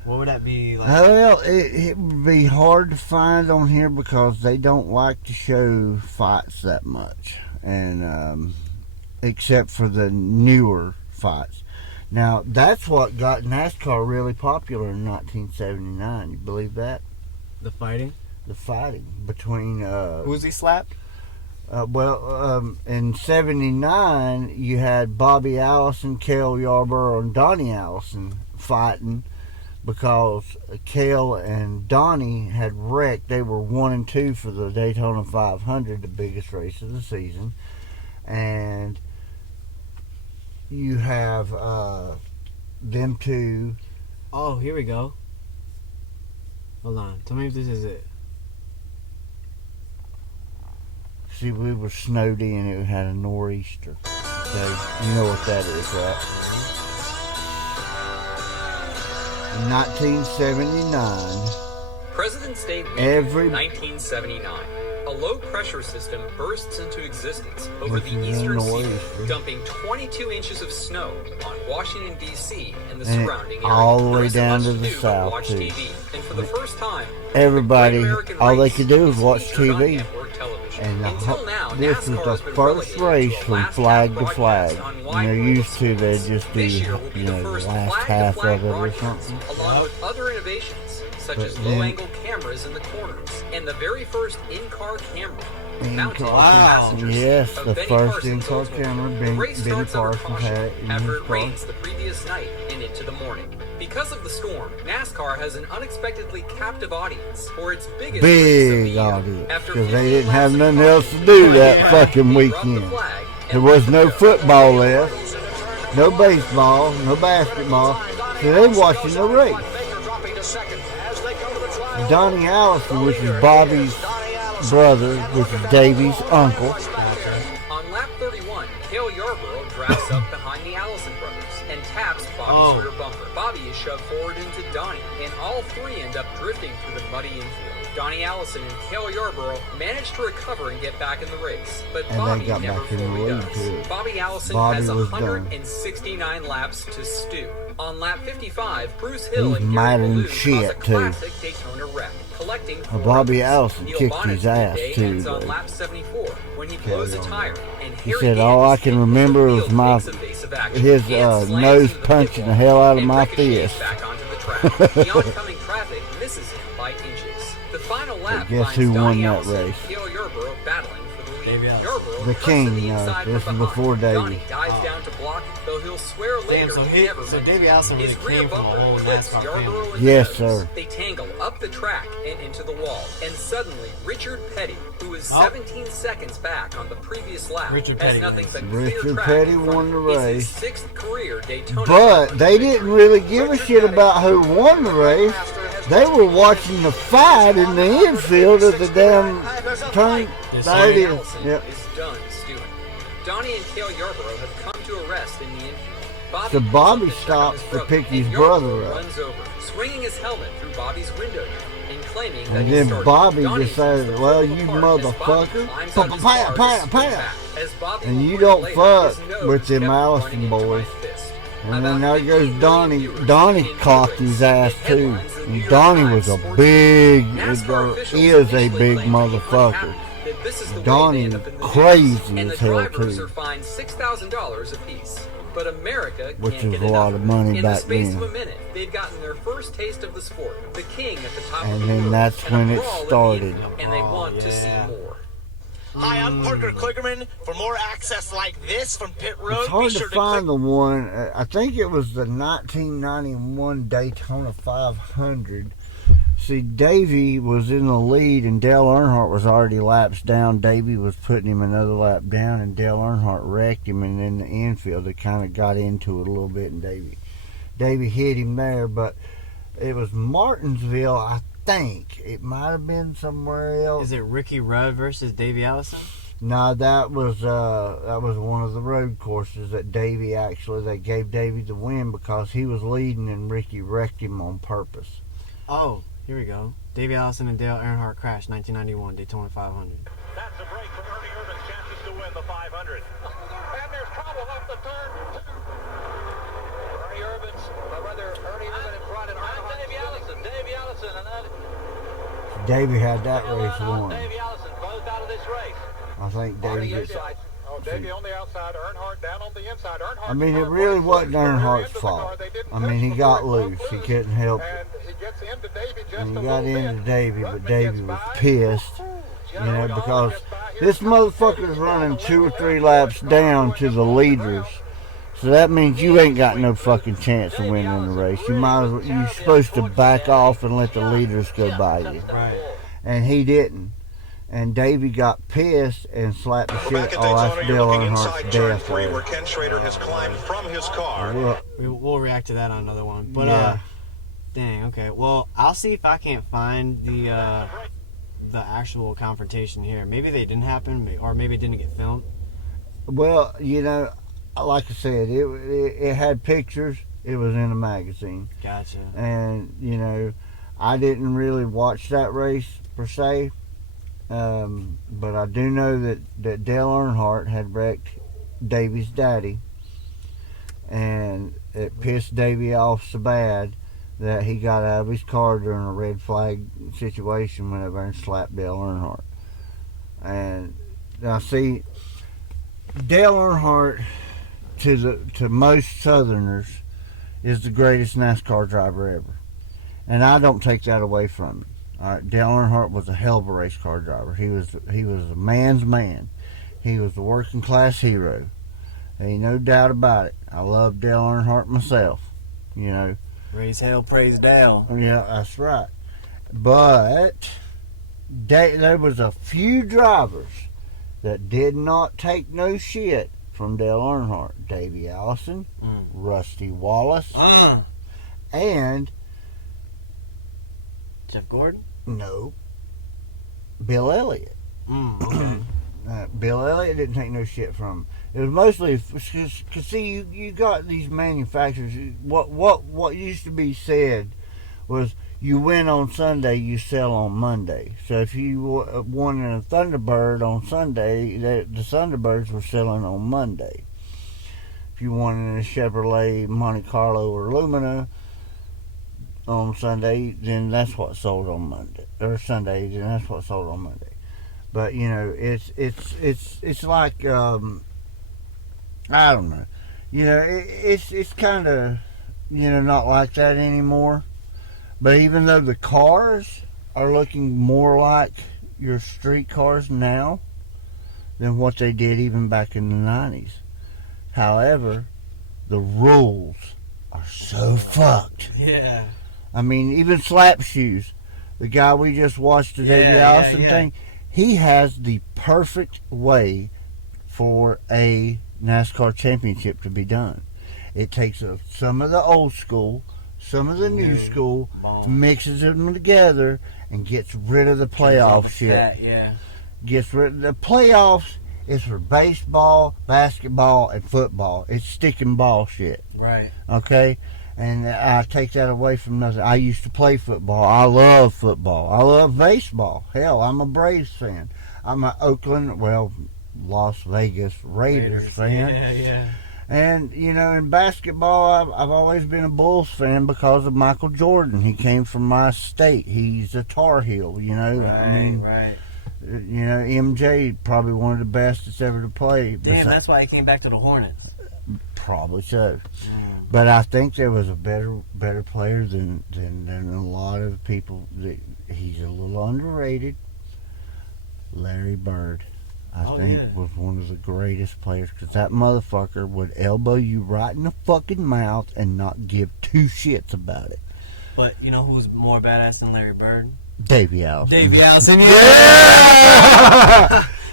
What would that be like? Well, it would be hard to find on here because they don't like to show fights that much, and except for the newer fights. Now, that's what got NASCAR really popular in 1979. You believe that? The fighting? The fighting between... Who's he slapped? In 79, you had Bobby Allison, Cale Yarborough, and Donnie Allison fighting because Cale and Donnie had wrecked. They were 1 and 2 for the Daytona 500, the biggest race of the season. And you have them two. Oh, here we go. Hold on. Tell me if this is it. See, we were snowed in. It had a nor'easter. Okay, you know what that is, right? In 1979. President's Day weekend, 1979. A low-pressure system bursts into existence over the eastern seaboard, dumping 22 inches of snow on Washington, D.C. and the surrounding area. All the way down to the south, too. And for the first time, everybody, all they could do was watch TV. And this was the first race from flag to flag. And they're used to, they just do, the last half of it or something. Along with other innovations, such as low-angle cameras in the corners, and the very first in-car camera. Wow. Yes, the first in-car camera Benny Parsons had it in after his it car. rains the previous night and into the morning. Because of the storm, NASCAR has an unexpectedly captive audience for its biggest Big audience, because they didn't have nothing else to do that fucking weekend. There was no football left, no baseball, no basketball, so they watching the race. Donnie Allison, which is Bobby's brother, which is Davey's uncle. On lap 31, Cale Yarborough drafts up behind the Allison brothers and taps Bobby's rear bumper. Bobby is shoved forward into Donnie, and all three end up drifting through the muddy infield. Donnie Allison and Cale Yarborough manage to recover and get back in the race, but Bobby never fully does. Bobby Allison has 169 laps to stew. On lap 55, Bruce Hill and Gary Balloon cause a classic Daytona wreck, collecting Bobby Allison kicked his ass too. on lap 74 when he blows a tire, and he said, "All I can remember was his nose punching the hell out of my fist." The oncoming traffic misses him by inches. The final lap guess who won that race? Cale Yarborough battling for the lead. Yarborough the king. This is before Davey. Donnie dives down to block, though he'll swear later he never so Davey Allison really came from a whole NASCAR family. Yes, sir. They tangle up the track and into the wall, and suddenly Richard Petty, who is 17 seconds back on the previous lap, has nothing but Richard Petty won the race. His 6th career Daytona. But they didn't really give a shit about who won the race. They were watching the fight in the infield of the damn turn. There it is. Yep. Is done stewing. Donnie and Cale Yarborough have come to a rest in the infield. So Bobby stops to pick his brother up. Runs over, swinging his helmet through Bobby's window and claiming that and then Bobby decided, "Well, you motherfucker, and you don't fuck with them Allison boys." And then there goes Donnie. Donnie clocked his ass too. And Donnie was a big, is a big motherfucker. This is the way Donnie they end up in the crazy and the as hell, drivers too. are fined $6,000 apiece. But America Which can't is get a lot enough. of money In back the space then. of a minute, they'd gotten their first taste of the sport, the king at the top of And the then world, that's and a when it brawl in the started. infield, and they want to see more. Hi, I'm Parker Kligerman. For more access like this from Pit Road, It's hard be sure to find click. the one. I think it was the 1991 Daytona 500. See, Davey was in the lead, and Dale Earnhardt was already laps down. Davey was putting him another lap down, and Dale Earnhardt wrecked him. And in the infield, they kind of got into it a little bit, and Davey hit him there. But it was Martinsville, I think. It might have been somewhere else. Is it Ricky Rudd versus Davey Allison? No, that was one of the road courses that Davey they gave Davey the win because he was leading and Ricky wrecked him on purpose. Oh, here we go. Davey Allison and Dale Earnhardt crashed 1991 Daytona 500. That's a break for Ernie Irvin's chances to win the 500. And there's trouble off the turn, too. Ernie Irvin in front and Davey Allison, and Davey had that race won. Davey Allison, both out of this race. I think Davey did. Davey on the outside, Earnhardt down on the inside. I mean, it really wasn't Earnhardt's fault. I mean, he got loose. He couldn't help it. And he got into Davey, but Davey was pissed, you know, because this motherfucker's running 2 or 3 laps down to the leaders. So that means you ain't got no fucking chance of winning the race. You're supposed to back off and let the leaders go by you. And he didn't. And Davey got pissed and slapped the shit. Oh, that's Dale Earnhardt's death. Where Ken Schrader has climbed from his car. We'll react to that on another one. But yeah. Dang. Okay. Well, I'll see if I can't find the actual confrontation here. Maybe they didn't happen, or maybe it didn't get filmed. Well, you know, like I said, it had pictures. It was in a magazine. Gotcha. And you know, I didn't really watch that race per se. But I do know that Dale Earnhardt had wrecked Davey's daddy, and it pissed Davey off so bad that he got out of his car during a red flag situation whenever and slapped Dale Earnhardt. And now see, Dale Earnhardt to most Southerners is the greatest NASCAR driver ever, and I don't take that away from him. All right, Dale Earnhardt was a hell of a race car driver. He was a man's man. He was a working class hero. Ain't no doubt about it. I love Dale Earnhardt myself. You know. Raise hell, praise Dale. Yeah, that's right. But there was a few drivers that did not take no shit from Dale Earnhardt. Davey Allison, Rusty Wallace, and Jeff Gordon? No. Bill Elliott. Bill Elliott didn't take no shit from him. It was mostly because see, you got these manufacturers. What used to be said was, you win on Sunday, you sell on Monday. So if you won in a Thunderbird on Sunday, the Thunderbirds were selling on Monday. If you won in a Chevrolet Monte Carlo or Lumina on Sunday, then that's what sold on Monday, or Sunday, then that's what sold on Monday. But you know, it's like I don't know, you know, it's kind of, you know, not like that anymore. But even though the cars are looking more like your street cars now than what they did even back in the 90s, however, the rules are so fucked. Yeah. I mean, even slap shoes. The guy we just watched the Davey Allison thing, he has the perfect way for a NASCAR championship to be done. It takes some of the old school, some of the new school, mixes them together, and gets rid of the playoff shit. Gets rid of the playoffs. Is for baseball, basketball, and football. It's stick and ball shit. Right. Okay? And I take that away from nothing. I used to play football. I love football. I love baseball. Hell, I'm a Braves fan. I'm an Las Vegas Raiders fan. Yeah. And, you know, in basketball, I've always been a Bulls fan because of Michael Jordan. He came from my state. He's a Tar Heel, you know. Right, I mean, right. You know, MJ probably one of the best that's ever to play. Damn, that's why he came back to the Hornets. Probably so. But I think there was a better player than a lot of people. He's a little underrated. Larry Bird, I think, was one of the greatest players, because that motherfucker would elbow you right in the fucking mouth and not give two shits about it. But you know who's more badass than Larry Bird? Davey Allison. Davey Allison, yeah!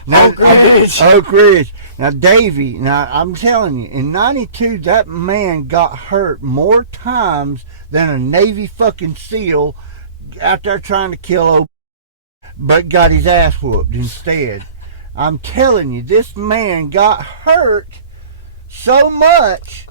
Now, Oak Ridge. Now, Davey, I'm telling you, in 92, that man got hurt more times than a Navy fucking SEAL out there trying to kill but got his ass whooped instead. I'm telling you, this man got hurt so much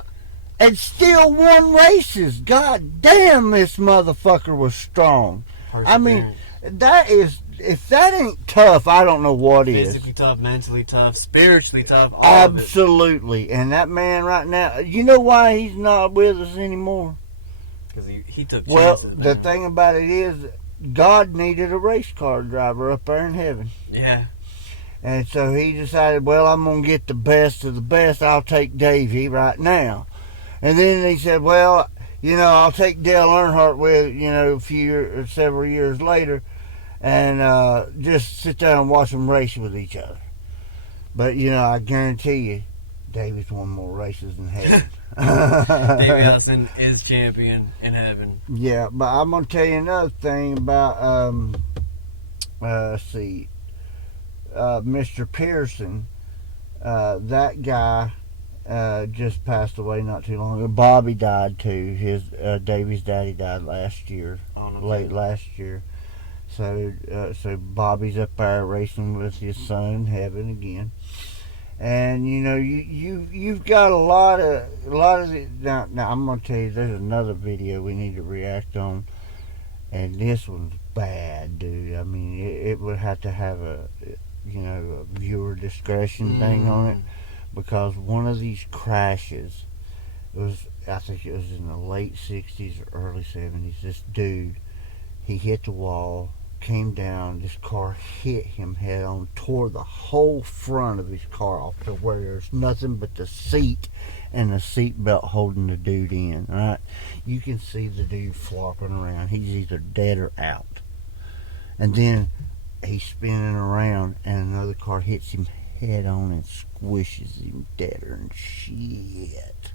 and still won races. God damn, this motherfucker was strong. I mean, that is, if that ain't tough, I don't know what is. Physically tough, mentally tough, spiritually tough. Absolutely. And that man right now, you know why he's not with us anymore? Because he took chances. Well, the thing about it is, God needed a race car driver up there in heaven. Yeah. And so he decided, well, I'm going to get the best of the best. I'll take Davey right now. And then he said, well, you know, I'll take Dale Earnhardt with, you know, several years later, and just sit down and watch them race with each other. But, you know, I guarantee you, Davey's won more races in heaven. Davey Allison is champion in heaven. Yeah, but I'm going to tell you another thing about, let's see, Mr. Pearson. That guy just passed away not too long ago. Bobby died too. His Davey's daddy died last year, late last year. So Bobby's up there racing with his son in heaven again. And you know, you've got a lot of the, now I'm gonna tell you, there's another video we need to react on, and this one's bad, dude. I mean, it would have to have a viewer discretion thing on it, because one of these crashes, I think it was in the late 60s or early 70s. This dude, he hit the wall, came down, this car hit him head on, tore the whole front of his car off to where there's nothing but the seat and the seat belt holding the dude in, right? You can see the dude flopping around. He's either dead or out. And then he's spinning around and another car hits him head on and squishes him deader and shit.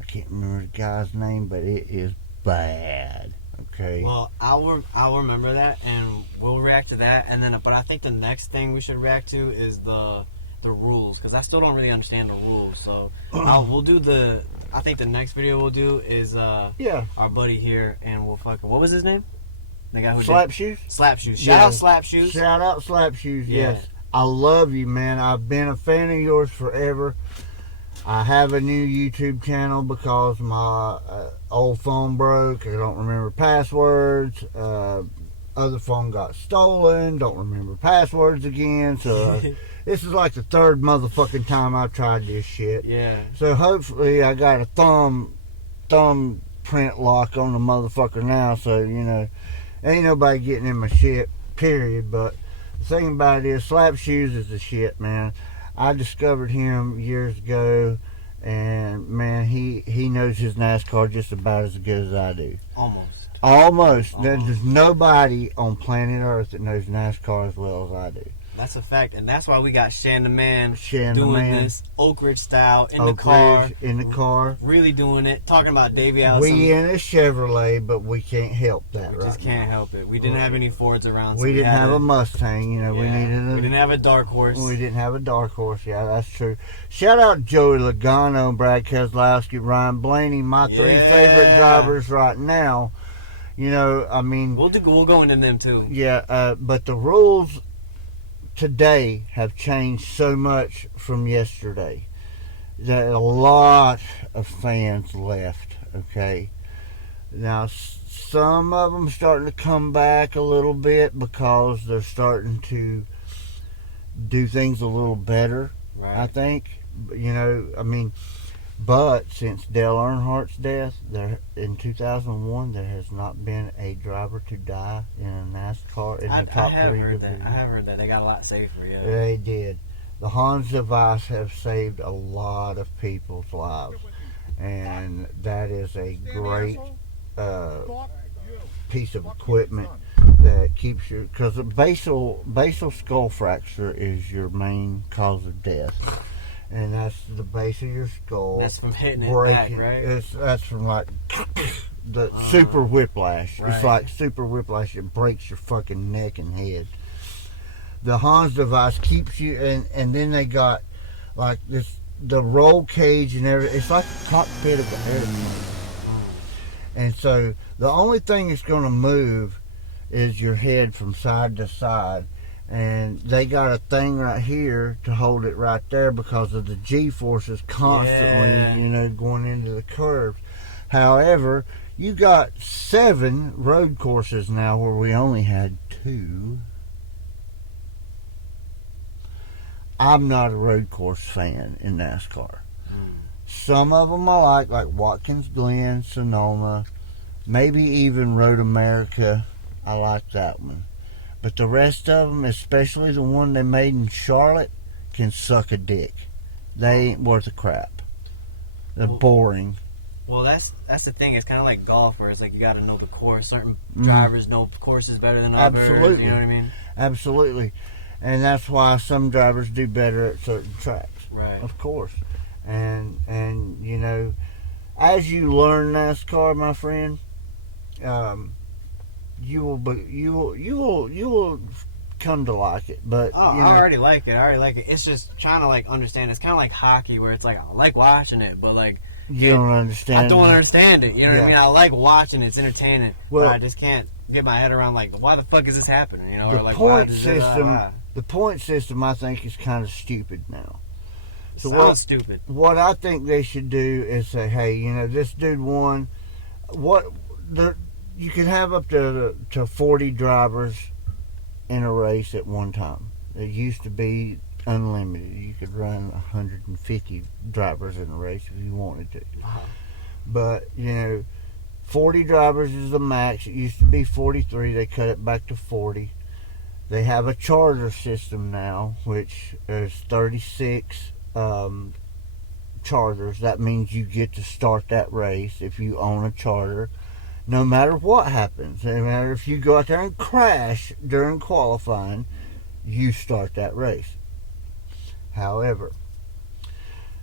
I can't remember the guy's name, but it is bad. Okay. Well, I'll remember that, and we'll react to that, and then. But I think the next thing we should react to is the rules, because I still don't really understand the rules. So we'll do the. I think the next video we'll do is our buddy here, and we'll fucking, what was his name? The guy who Slap Shoes. Slap Shoes. Shout out Slap Shoes. Shout out Slap Shoes. Yes. I love you, man. I've been a fan of yours forever. I have a new YouTube channel because my old phone broke. I don't remember passwords. Other phone got stolen. Don't remember passwords again. So this is like the third motherfucking time I've tried this shit. Yeah. So hopefully I got a thumb print lock on the motherfucker now. So, you know, ain't nobody getting in my shit, period. But the thing about it is, Slap Shoes is the shit, man. I discovered him years ago, and man, he knows his NASCAR just about as good as I do. Almost. There's nobody on planet Earth that knows NASCAR as well as I do. That's a fact, and that's why we got Shannon doing this Oak Ridge style in the car. Really doing it. Talking about Davey Allison. We in a Chevrolet, but we can't help that. We just can't help it. We didn't have any Fords around. So we didn't have a Mustang. You know, we didn't have a dark horse. We didn't have a dark horse. Yeah, that's true. Shout out Joey Logano, Brad Keselowski, Ryan Blaney, my three favorite drivers right now. You know, I mean, we'll go into them too. Yeah, but the rules today have changed so much from yesterday that a lot of fans left. Okay, now some of them starting to come back a little bit because they're starting to do things a little better. Right. I think, you know, I mean, But since Dale Earnhardt's death, in 2001, there has not been a driver to die in a NASCAR in the top 3 divisions. I have heard that. They got a lot safer, yeah. They did. The Hans device have saved a lot of people's lives. And that is a great piece of equipment that keeps you... Because a basal skull fracture is your main cause of death. And that's the base of your skull. That's from hitting breaking. It back, right? That's from like the super whiplash. Right. It's like super whiplash. It breaks your fucking neck and head. The Hans device keeps you, and then they got like this, the roll cage and everything. It's like the cockpit of an airplane. And so the only thing that's going to move is your head from side to side. And they got a thing right here to hold it right there because of the G-forces constantly, going into the curves. However, you got 7 road courses now where we only had 2. I'm not a road course fan in NASCAR. Some of them I like Watkins Glen, Sonoma, maybe even Road America. I like that one. But the rest of them, especially the one they made in Charlotte, can suck a dick. They ain't worth a crap. They're boring. Well, that's the thing. It's kind of like golf, where it's like you got to know the course. Certain drivers know courses better than others. Absolutely. You know what I mean? Absolutely. And that's why some drivers do better at certain tracks. Right. Of course. And as you learn NASCAR, my friend, you will come to like it. But I already like it. It's just trying to like understand. It's kind of like hockey, where it's like I like watching it, but like you don't understand. I don't understand it. You know what I mean? I like watching it. It's entertaining. Well, but I just can't get my head around like why the fuck is this happening? You know, the or like point system. The point system, I think, is kind of stupid now. So sounds stupid. What I think they should do is say, hey, this dude won. You can have up to 40 drivers in a race at one time. It used to be unlimited. You could run 150 drivers in a race if you wanted to. Wow. But, 40 drivers is the max. It used to be 43. They cut it back to 40. They have a charter system now, which is 36 charters. That means you get to start that race if you own a charter, no matter what happens. No matter if you go out there and crash during qualifying, you start that race. However,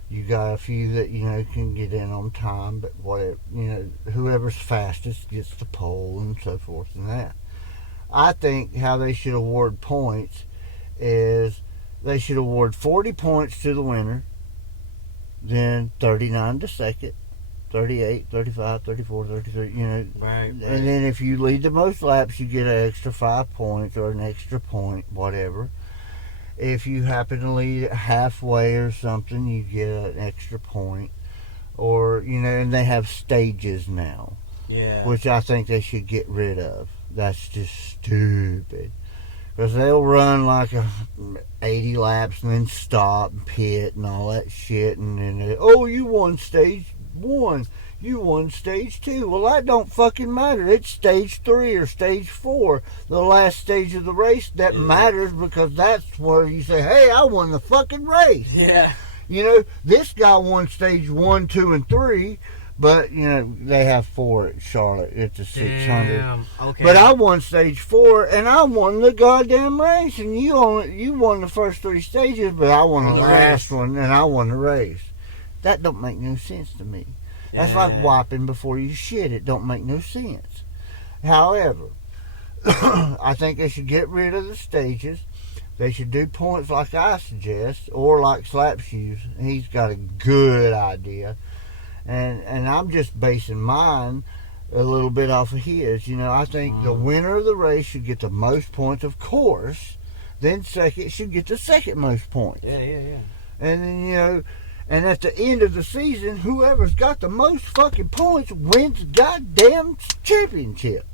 you got a few that can get in on time, but whoever's fastest gets the pole and so forth and that. I think how they should award points is they should award 40 points to the winner, then 39 to second, 38, 35, 34, 33, Right. And then if you lead the most laps, you get an extra 5 points or an extra point, whatever. If you happen to lead halfway or something, you get an extra point. Or, and they have stages now. Yeah. Which I think they should get rid of. That's just stupid. Because they'll run like 80 laps and then stop and pit and all that shit. And then, you won stage 1. You won stage 2. Well, that don't fucking matter. It's stage 3 or stage 4. The last stage of the race, that matters because that's where you say, hey, I won the fucking race. Yeah. This guy won stage 1, 2, and 3. But, they have 4 at Charlotte. It's a 600. Damn. Okay. But I won stage 4, and I won the goddamn race. And you won the first 3 stages, but I won the last one, and I won the race. That don't make no sense to me. That's like wiping before you shit. It don't make no sense. However, I think they should get rid of the stages. They should do points like I suggest, or like Slap Shoes. He's got a good idea. And I'm just basing mine a little bit off of his. I think the winner of the race should get the most points, of course. Then second should get the second most points. Yeah. And then, and at the end of the season, whoever's got the most fucking points wins the goddamn championship.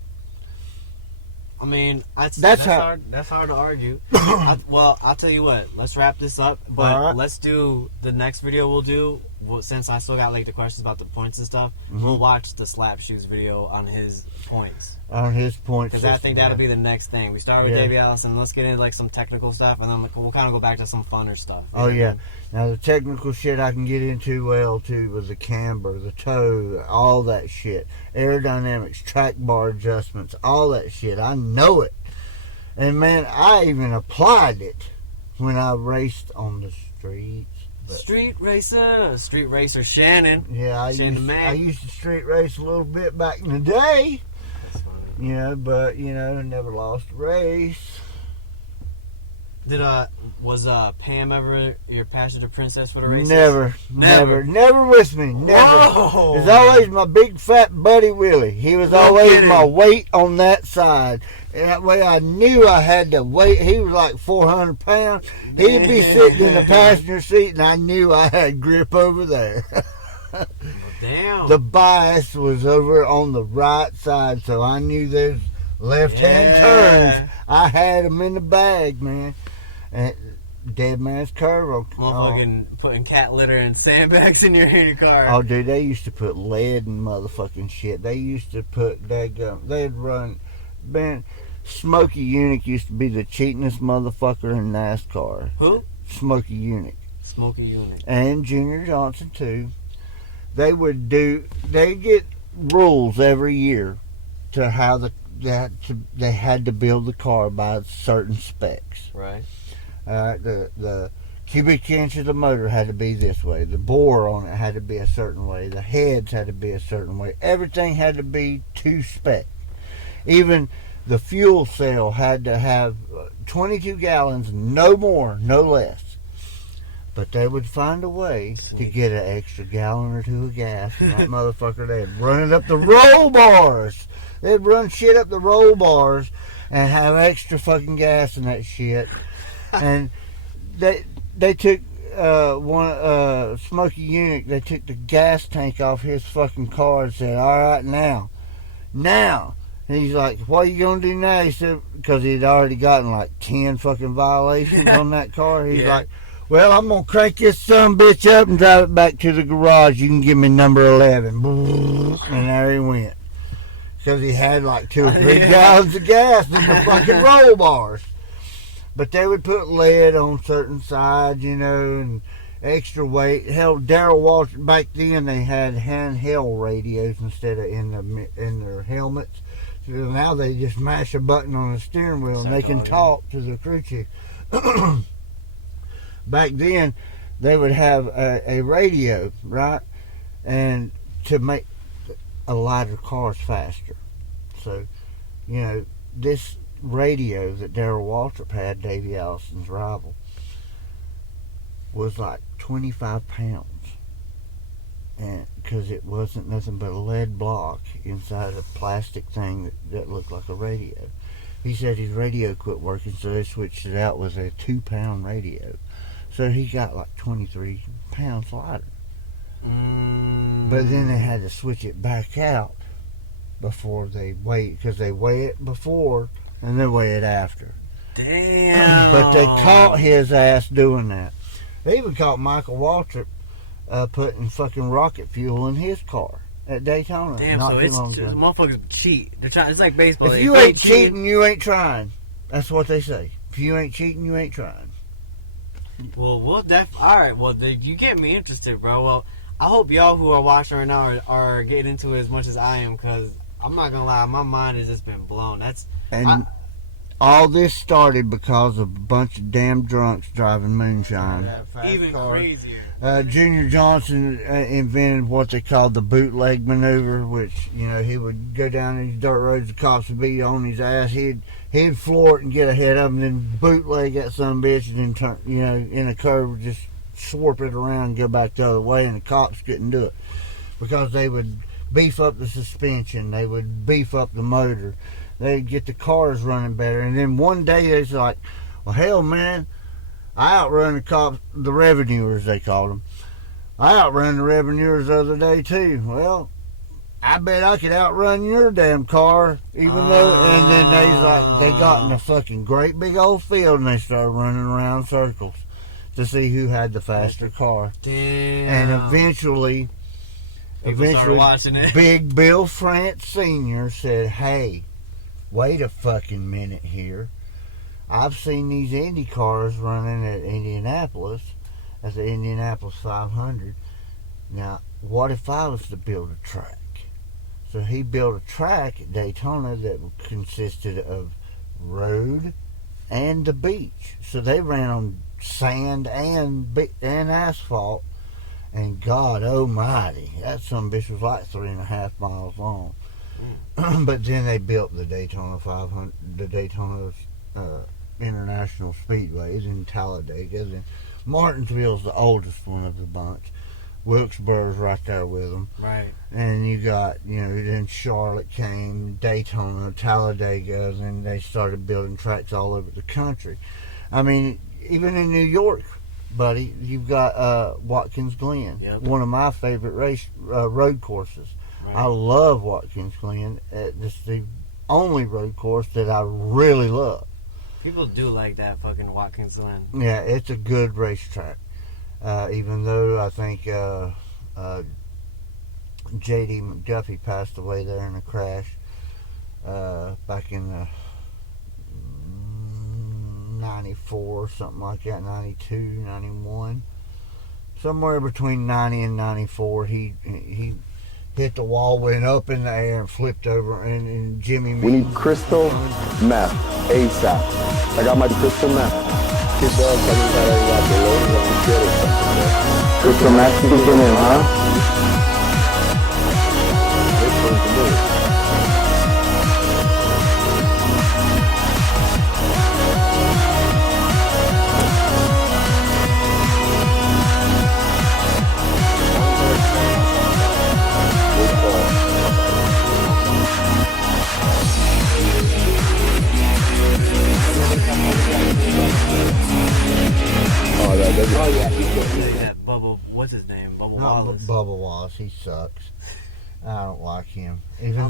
I mean, that's hard to argue. I'll tell you what. Let's wrap this up. But let's do the next video we'll do. since I still got like the questions about the points and stuff, we'll watch the Slap Shoes video on his points. On his points. Because I think that'll be the next thing. We start with Davey Allison. Let's get into like some technical stuff, and then we'll kind of go back to some funner stuff. Oh yeah. Now the technical shit I can get into well too was the camber, the toe, all that shit, aerodynamics, track bar adjustments, all that shit. I know it, and man, I even applied it when I raced on the streets. Street racer Shannon. Yeah, I used to street race a little bit back in the day. That's funny. You know, but never lost a race. Was Pam ever your passenger princess for the races? Never with me. Never. Whoa. It was always my big fat buddy Willie. He was always my weight on that side. And that way I knew I had to wait. He was like 400 pounds. He'd be sitting in the passenger seat, and I knew I had grip over there. Damn. The bias was over on the right side, so I knew those left-hand turns. I had them in the bag, man. And dead man's curve. Motherfucking putting cat litter and sandbags in your car. Oh, dude, they used to put lead in motherfucking shit. They used to put they'd run. Man, Smokey Unick used to be the cheatingest motherfucker in NASCAR. Who? Smokey Unick. Smokey Unick. And Junior Johnson too. They get rules every year to how they had to build the car by certain specs. Right. The cubic inch of the motor had to be this way. The bore on it had to be a certain way. The heads had to be a certain way. Everything had to be to spec. Even the fuel cell had to have 22 gallons, no more, no less. But they would find a way to get an extra gallon or two of gas in that motherfucker. They'd run it up the roll bars. They'd run shit up the roll bars and have extra fucking gas in that shit. And they took Smokey Unick. They took the gas tank off his fucking car and said, "All right, now." And he's like, "What are you gonna do now?" He said, because he'd already gotten like 10 fucking violations on that car. He's like, "Well, I'm gonna crank this son-bitch up and drive it back to the garage. You can give me number 11." And there he went. Because he had like 2 or 3 gallons of gas in the fucking roll bars. But they would put lead on certain sides, and extra weight. Hell, Darrell Walsh, back then they had handheld radios instead of in their helmets. So now they just mash a button on the steering wheel and they can talk to the crew chief. Back then, they would have a radio, right? And to make a lighter cars faster. So, this radio that Darrell Waltrip had, Davey Allison's rival, was like 25 pounds. And because it wasn't nothing but a lead block inside a plastic thing that looked like a radio. He said his radio quit working, so they switched it out with a 2-pound radio. So he got like 23 pounds lighter. But then they had to switch it back out before they weigh it, because they weigh it before and they weigh it after. Damn. But they caught his ass doing that. They even caught Michael Waltrip putting fucking rocket fuel in his car at Daytona. Damn, so it's motherfuckers cheat. They're trying. It's like baseball. If you ain't cheating, you ain't trying. That's what they say. If you ain't cheating, you ain't trying. Well, all right. Well, you get me interested, bro. Well, I hope y'all who are watching right now are getting into it as much as I am, because I'm not gonna lie, my mind has just been blown. All this started because of a bunch of damn drunks driving moonshine. Even crazier. Junior Johnson invented what they called the bootleg maneuver, which, he would go down these dirt roads, the cops would be on his ass. He'd floor it and get ahead of them, and then bootleg that sumbitch, and then turn, in a curve, just swarp it around and go back the other way, and the cops couldn't do it because they would beef up the suspension, they would beef up the motor, they'd get the cars running better. And then one day it's like, well, hell, man, I outrun the cops, the revenuers they called them. I outrun the revenuers the other day too. Well, I bet I could outrun your damn car, even though. And then they got in a fucking great big old field and they started running around circles. to see who had the faster car. Damn. And eventually watching it. Big Bill France Sr. said, hey, wait a fucking minute here. I've seen these Indy cars running at Indianapolis, at the Indianapolis 500. Now, what if I was to build a track? So he built a track at Daytona that consisted of road and the beach. So they ran on sand and asphalt. And God almighty, that son of a bitch was like 3.5 miles long. But then they built the Daytona 500, the Daytona International Speedways in Talladega. And Martinsville's the oldest one of the bunch. Wilkesboro's right there with them. Right. And you got, then Charlotte came, Daytona, Talladega, and they started building tracks all over the country. I mean, even in New York, buddy, you've got Watkins Glen, one of my favorite road courses. Right. I love Watkins Glen. It's the only road course that I really love. People do like that fucking Watkins Glen. Yeah, it's a good racetrack. Even though I think J.D. McDuffie passed away there in a crash back in 94, something like that, 92, 91. Somewhere between 90 and 94, he hit the wall, went up in the air, and flipped over, and Jimmy... We need crystal meth, ASAP. I got my crystal meth. Crystal meth kicking in, huh? That Bubba, what's his name? Bubba Wallace. Bubba Wallace, he sucks. I don't like him. Even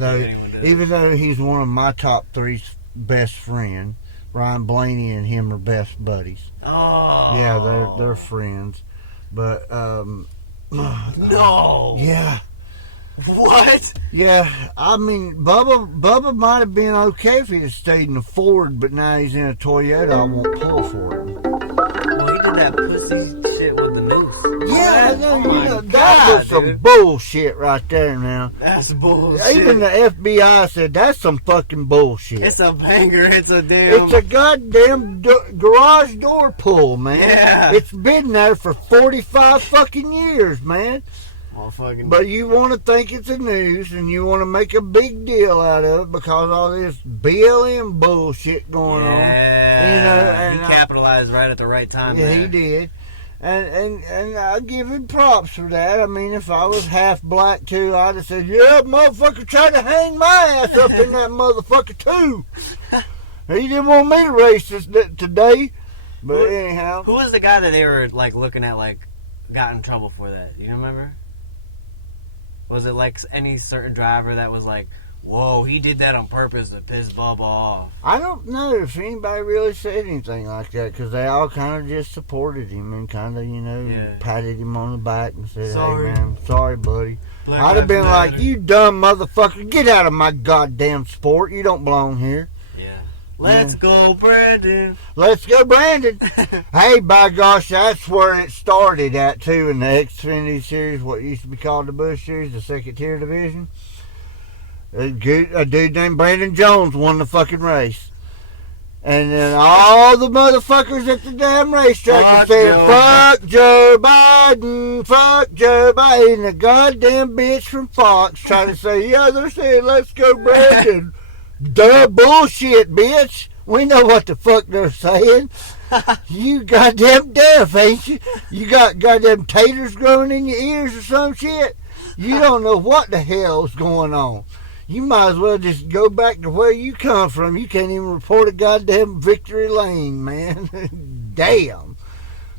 though he's one of my top 3 best friends. Brian Blaney and him are best buddies. Oh. Yeah, they're friends. But no. Yeah. What? Yeah, I mean, Bubba might have been okay if he'd have stayed in a Ford, but now he's in a Toyota. I won't pull for him. Well, he did that pussy shit with the noose. Yeah, I know. That was some bullshit right there now. That's bullshit. Even the FBI said that's some fucking bullshit. It's a banger. It's a goddamn garage door pull, man. Yeah. It's been there for 45 fucking years, man. But you want to think it's the news, and you want to make a big deal out of it because all this BLM bullshit going on. And he capitalized right at the right time. Yeah, he did. And I give him props for that. I mean, if I was half black too, I'd have said, yeah, motherfucker tried to hang my ass up in that motherfucker too. He didn't want me to race this today. But anyhow. Who was the guy that they were looking at got in trouble for that? You remember? Was it any certain driver that was whoa, he did that on purpose to piss Bubba off? I don't know if anybody really said anything like that because they all kind of just supported him and kind of, patted him on the back and said, sorry. Hey, man, sorry, buddy. I'd have been like, you dumb motherfucker, get out of my goddamn sport. You don't belong here. Let's go, Brandon. Let's go, Brandon. Hey, by gosh, that's where it started at, too, in the Xfinity Series, what used to be called the Busch Series, the second tier division. A dude named Brandon Jones won the fucking race. And then all the motherfuckers at the damn racetrack said, fuck Joe Biden, fuck Joe Biden. And the goddamn bitch from Fox tried to say, yeah, they're saying, let's go, Brandon. Duh, bullshit, bitch. We know what the fuck they're saying. You goddamn deaf, ain't you? You got goddamn taters growing in your ears or some shit? You don't know what the hell's going on. You might as well just go back to where you come from. You can't even report a goddamn victory lane, man. Damn.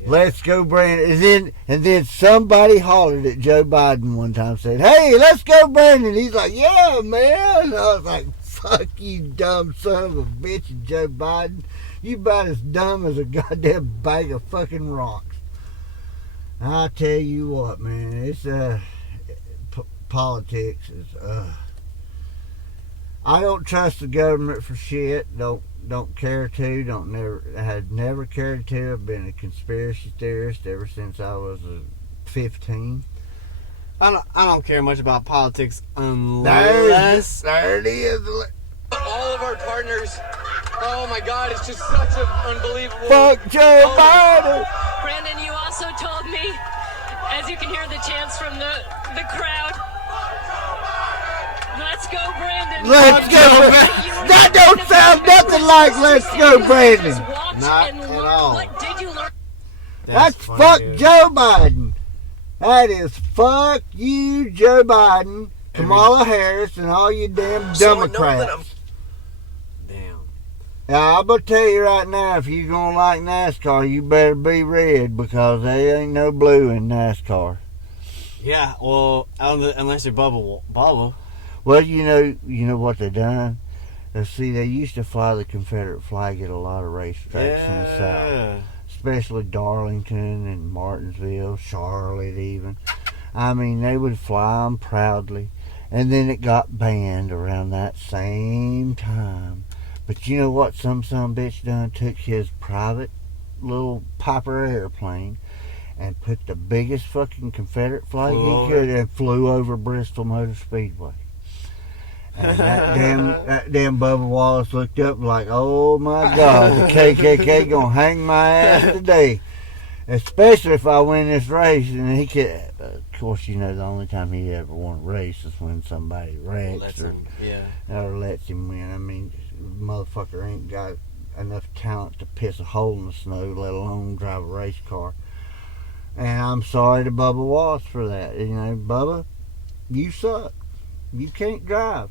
Yeah. Let's go, Brandon. And then somebody hollered at Joe Biden one time, said, hey, let's go, Brandon. He's like, yeah, man. And I was like, fuck you, dumb son of a bitch, Joe Biden. You about as dumb as a goddamn bag of fucking rocks. I tell you what, man, it's politics is I don't trust the government for shit. Don't care to. Had never cared to. I've been a conspiracy theorist ever since I was 15. I don't care much about politics unless there it is. All of our partners. Oh my God, it's just such an unbelievable. Fuck Joe Biden. Brandon, you also told me, as you can hear the chants from the crowd. Let's go, Brandon. Let's go, Brandon. That don't sound nothing like "Let's go, Brandon." Not at all. What did you learn? That's funny, fuck dude. Joe Biden. That is fuck you, Joe Biden, Kamala Harris, and all you damn Democrats. Damn. Now, I'm going to tell you right now, if you're going to like NASCAR, you better be red, because there ain't no blue in NASCAR. Yeah, well, unless you're Bubba. Well, you know what they done? See, they used to fly the Confederate flag at a lot of racetracks in the South. Especially Darlington and Martinsville, Charlotte even. I mean, they would fly them proudly. And then it got banned around that same time. But you know what some bitch done? Took his private little Piper airplane and put the biggest fucking Confederate flag he could and flew over Bristol Motor Speedway. And that damn Bubba Wallace looked up like, oh my God, the KKK gonna hang my ass today. Especially if I win this race. And he could, of course, the only time he ever won a race is when somebody wrecks or lets him win. I mean, motherfucker ain't got enough talent to piss a hole in the snow, let alone drive a race car. And I'm sorry to Bubba Wallace for that. Bubba, you suck. You can't drive.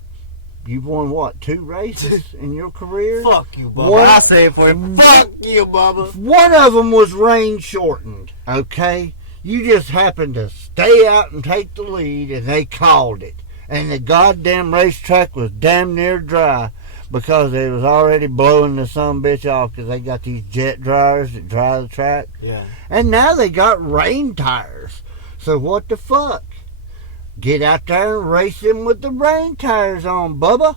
You've won, what, 2 races in your career? Fuck you, Bubba. I'll say it for you. Fuck you, Bubba. One of them was rain shortened, okay? You just happened to stay out and take the lead, and they called it. And the goddamn racetrack was damn near dry because it was already blowing the sumbitch off because they got these jet dryers that dry the track. Yeah. And now they got rain tires. So what the fuck? Get out there and race them with the rain tires on, Bubba.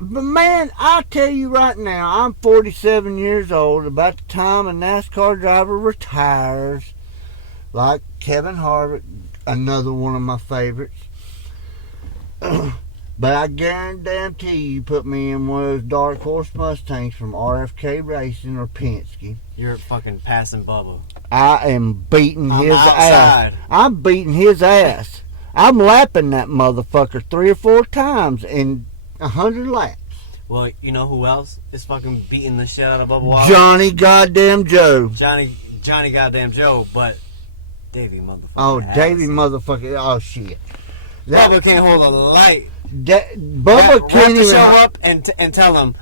But man, I tell you right now, I'm 47 years old, about the time a NASCAR driver retires, like Kevin Harvick, another one of my favorites. But I guarantee you put me in one of those Dark Horse Mustangs from RFK Racing or Penske. You're fucking passing Bubba. I am beating his ass. I'm beating his ass. I'm lapping that motherfucker 3 or 4 times in 100 laps. Well, you know who else is fucking beating the shit out of Bubba Wallace? Johnny goddamn Joe. Johnny goddamn Joe, but Davey motherfucker. Oh, Davey motherfucker. Oh, shit. Bubba can't hold a light. Bubba can't even show up and tell him.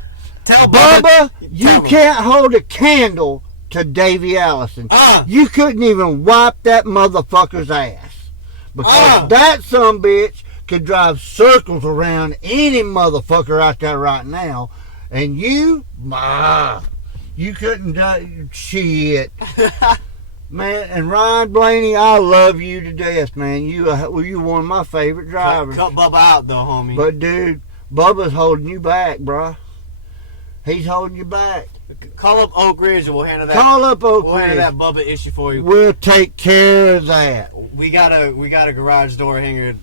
Tell Bubba, you can't hold a candle to Davey Allison. You couldn't even wipe that motherfucker's ass. Because that sumbitch could drive circles around any motherfucker out there right now. And you couldn't do shit. Man, and Ryan Blaney, I love you to death, man. You one of my favorite drivers. Cut Bubba out, though, homie. But, dude, Bubba's holding you back, bro. He's holding you back. Call up Oak Ridge and we'll handle that. Call up Oak Ridge. We'll handle that Bubba issue for you. We'll take care of that. We got a garage door hanger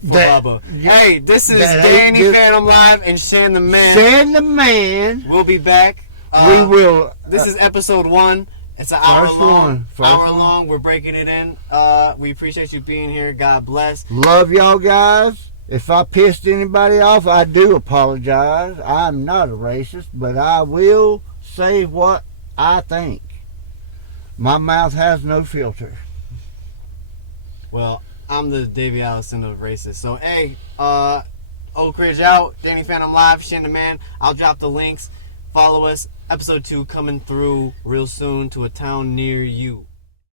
for Bubba. Hey, this is DannyFannem Live and Shannon the Man. Shannon the Man. We'll be back. We will. This is episode 1. It's an hour long. We're breaking it in. We appreciate you being here. God bless. Love y'all guys. If I pissed anybody off, I do apologize. I'm not a racist, but I will say what I think. My mouth has no filter. Well, I'm the Davey Allison of racist. So, hey, Oak Ridge out, DannyFannem Live, Shannon the Man. I'll drop the links. Follow us. Episode 2 coming through real soon to a town near you.